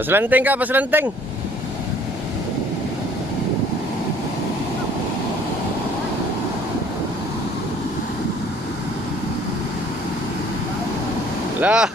Paslanteng ka, paslanteng. Lah.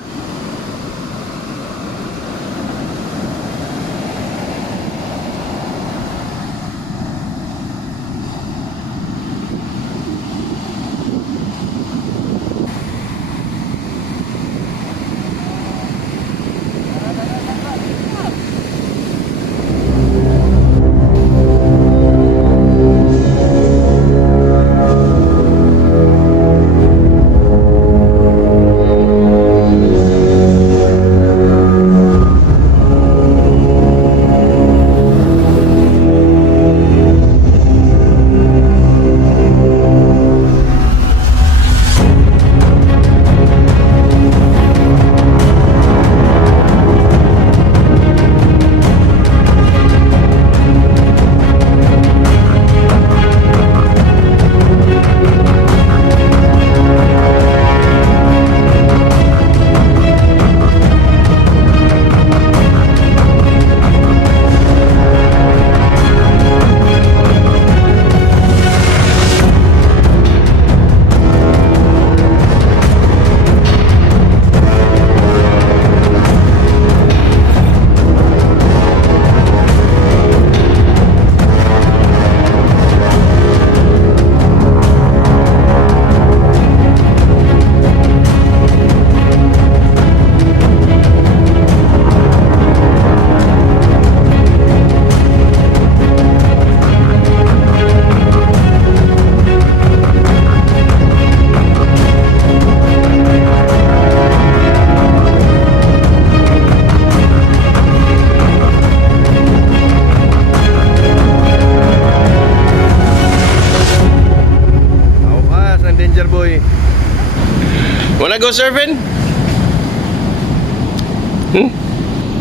Wanna go surfing?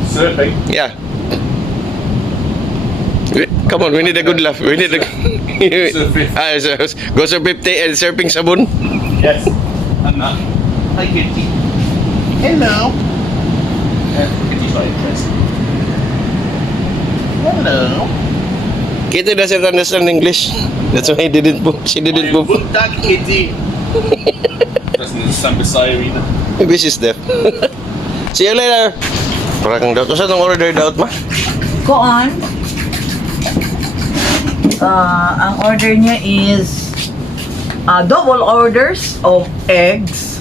Surfing? Yeah. Come on, we need a good laugh. We need a go surf 50 and surfing sabon. Yes. Enough. Hi, Kitty. Hello. Kitty's not interested. Hello. Kitty doesn't understand English. That's why she didn't move. Good dog, Kitty. Doesn't understand Bisaya either. Maybe she's deaf. See you later. Parang Daot. Saan ang order Daot ma? Go on. Ang order niya is double orders of eggs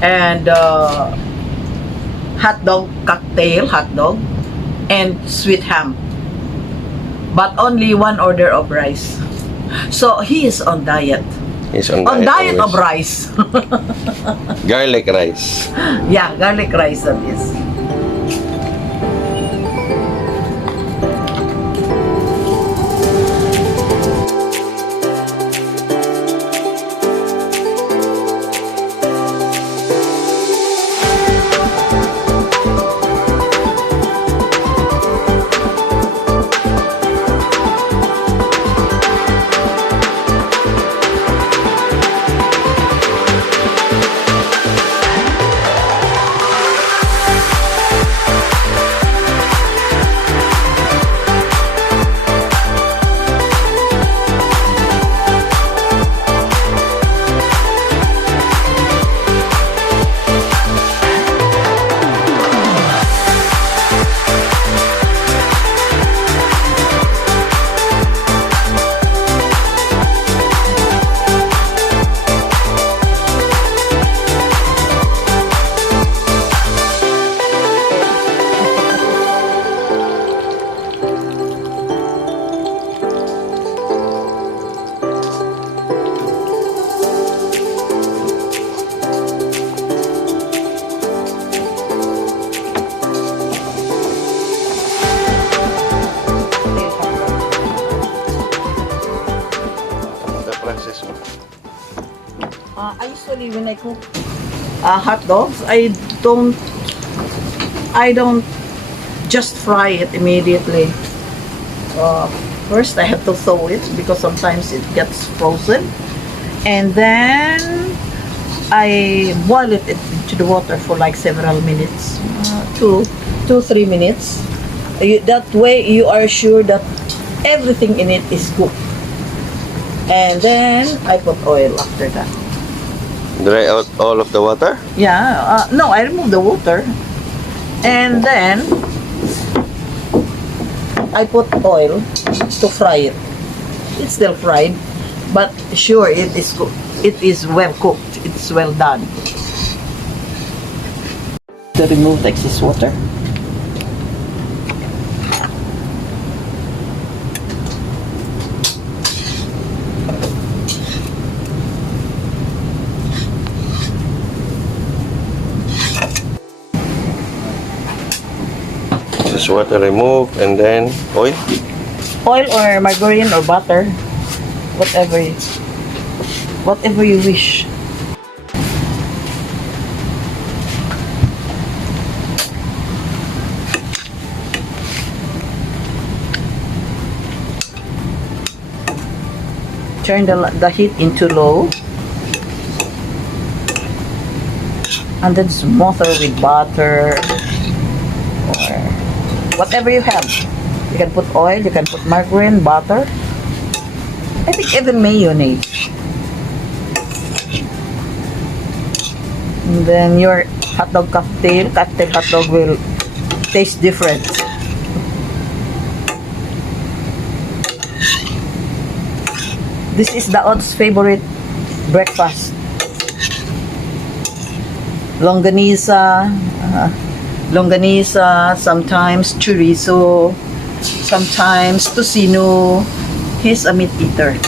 and hot dog cocktail, and sweet ham. But only one order of rice. So he is on diet. He's on Diet always. of rice. Garlic rice. Yeah, garlic rice that is. Usually when I cook hot dogs, I don't just fry it immediately. First I have to thaw it because sometimes it gets frozen, and then I boil it into the water for like several minutes to 2-3 minutes. That way you are sure that everything in it is cooked. And then I put oil after that. Dry out all of the water? Yeah, no, I remove the water. And then I put oil to fry it. It's still fried, but sure it is cooked. It is well cooked. It's well done. To remove the excess water. Just water remove and then oil. Oil or margarine or butter, whatever you wish. Turn the heat into low, and then smother with butter or whatever you have. You can put oil, you can put margarine, butter. I think even mayonnaise. And then your hot dog cocktail hot dog will taste different. This is Daot's favorite breakfast. Longanisa, sometimes chorizo, sometimes tocino. He's a meat eater.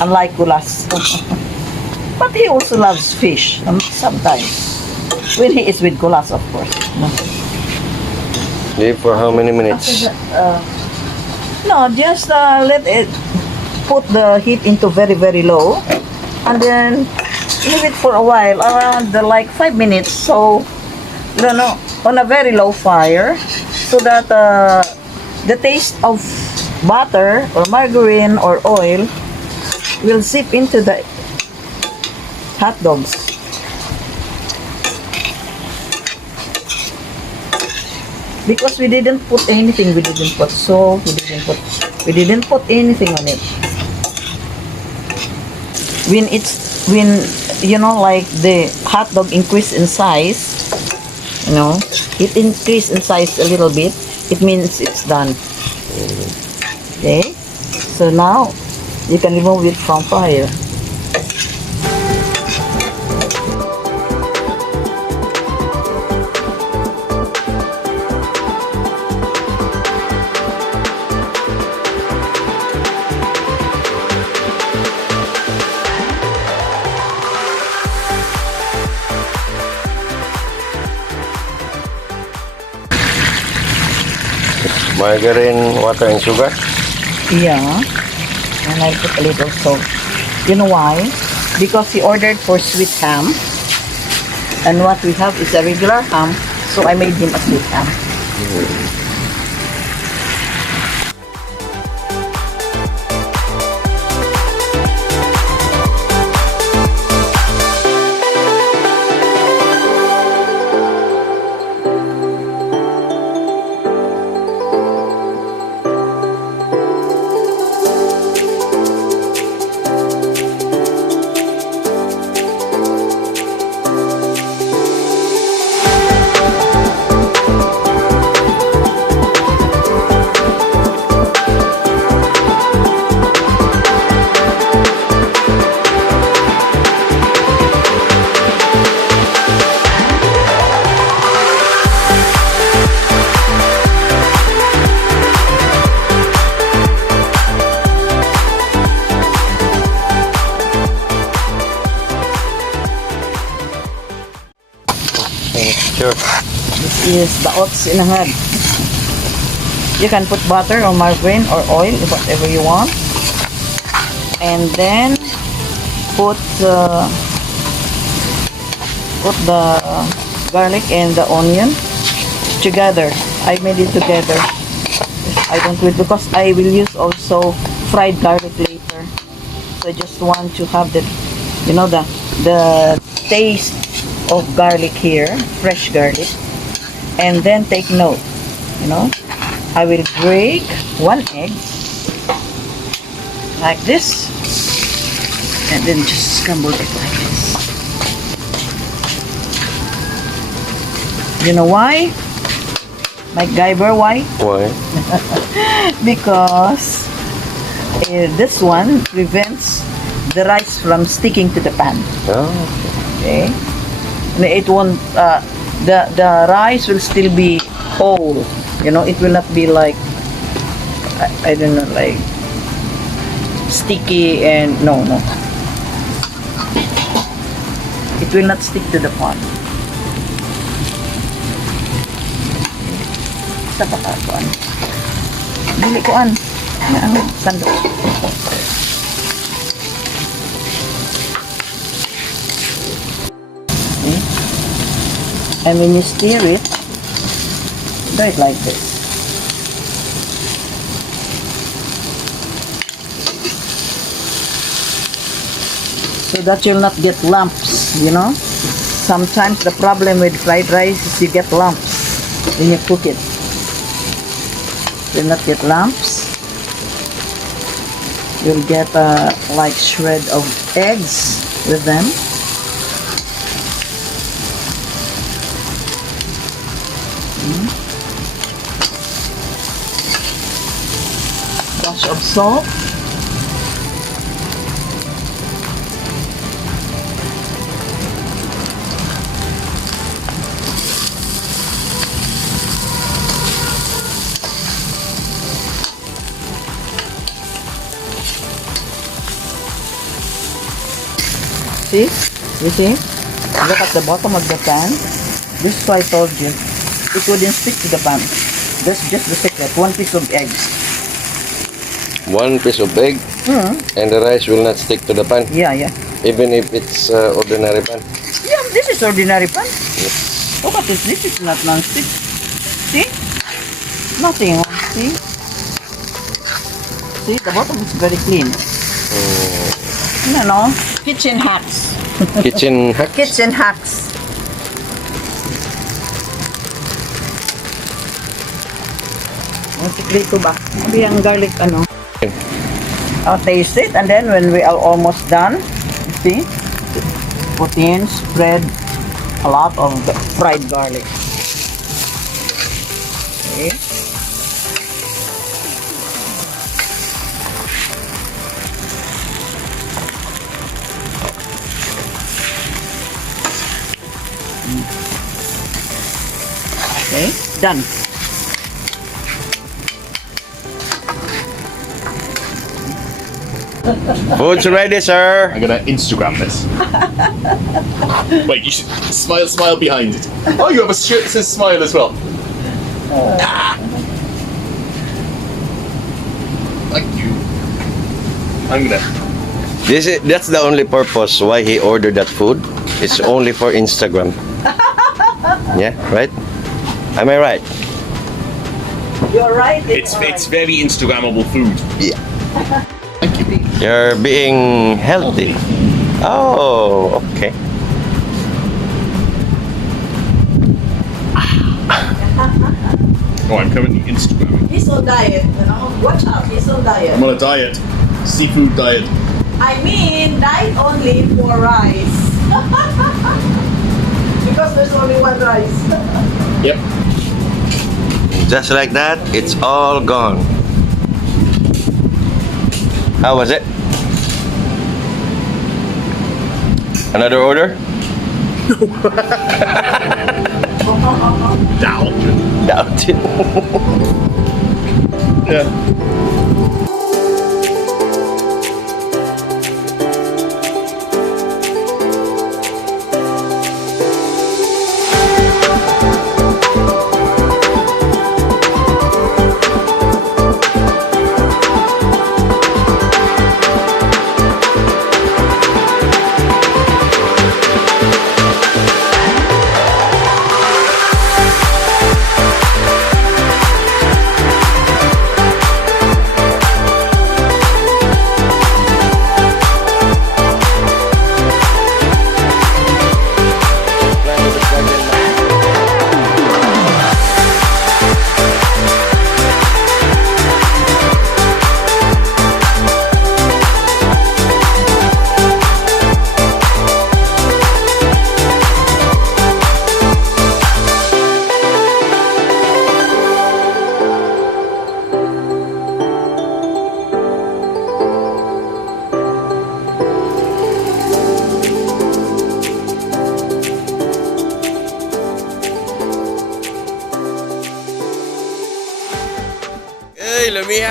Unlike Kulas. But he also loves fish sometimes. When he is with Kulas, of course. Leave for how many minutes? No, just let it, put the heat into very, very low. And then leave it for a while, around like 5 minutes. So, no, on a very low fire. So that the taste of butter or margarine or oil will seep into the hot dogs. Because we didn't put anything, we didn't put salt, we didn't put anything on it. When like the hot dog increase in size, it increase in size a little bit, it means it's done. Okay, so now you can remove it from fire. Margarine, water, and sugar. Yeah, and I put a little salt. You know why? Because he ordered for sweet ham, and what we have is a regular ham, so I made him a sweet ham. Sure. This is Daot's inahad. You can put butter or margarine or oil, whatever you want. And then put the garlic and the onion together. I made it together. I don't do it because I will use also fried garlic later. So I just want to have the taste of garlic here, fresh garlic. and then take note. You know, I will break one egg like this, and then just scramble it like this. You know why? MacGyver, why? Why? Because this one prevents the rice from sticking to the pan. Oh, Okay, and it won't. The rice will still be whole. You know, it will not be like I don't know, like sticky and no. It will not stick to the pan. Sa baka kuan. Dili kuan. Ano, sandok. Okay. And when you stir it, do it like this. So that you'll not get lumps, you know. Sometimes the problem with fried rice is you get lumps when you cook it. You'll not get lumps. You'll get like shred of eggs with them. Dash of salt. See? You see? Look at the bottom of the pan. This is why I told you. It wouldn't stick to the pan. That's just the secret. One piece of eggs. one piece of egg, and the rice will not stick to the pan, Yeah, yeah. even if it's ordinary pan. Yeah, this is ordinary pan. Yes. Look at this. This is not non-stick. See? Nothing. See? See, the bottom is very clean. No. Kitchen hacks. Kitchen hack. Kitchen hacks. Masikli ko ba? Sabi ang garlic ano. I'll taste it, and then when we are almost done, you see, put in, spread a lot of the fried garlic. Okay. Okay, done. Food's ready, sir. I'm gonna Instagram this. Wait, you should smile behind it. Oh, you have a shirt that says smile as well. Thank you. I'm gonna. That's the only purpose why he ordered that food. It's only for Instagram. Yeah, right? Am I right? You're right. It's very Instagrammable food. Yeah. Thank you. You're being healthy. Oh, okay. Oh, I'm currently Instagramming. He's on diet, you know. Watch out, he's on diet. I'm on a diet. Seafood diet. I mean, diet only for rice. Because there's only one rice. Yep. Just like that, it's all gone. How was it? Another order? Daot. Doubt it. Yeah.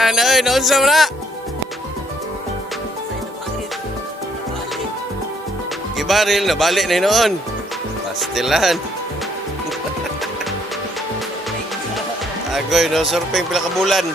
Pastilan na, oy. Noon sa muna. Ibaril, nabalik na noon. Pastilan. Agoy, no surfing pila ka bulan.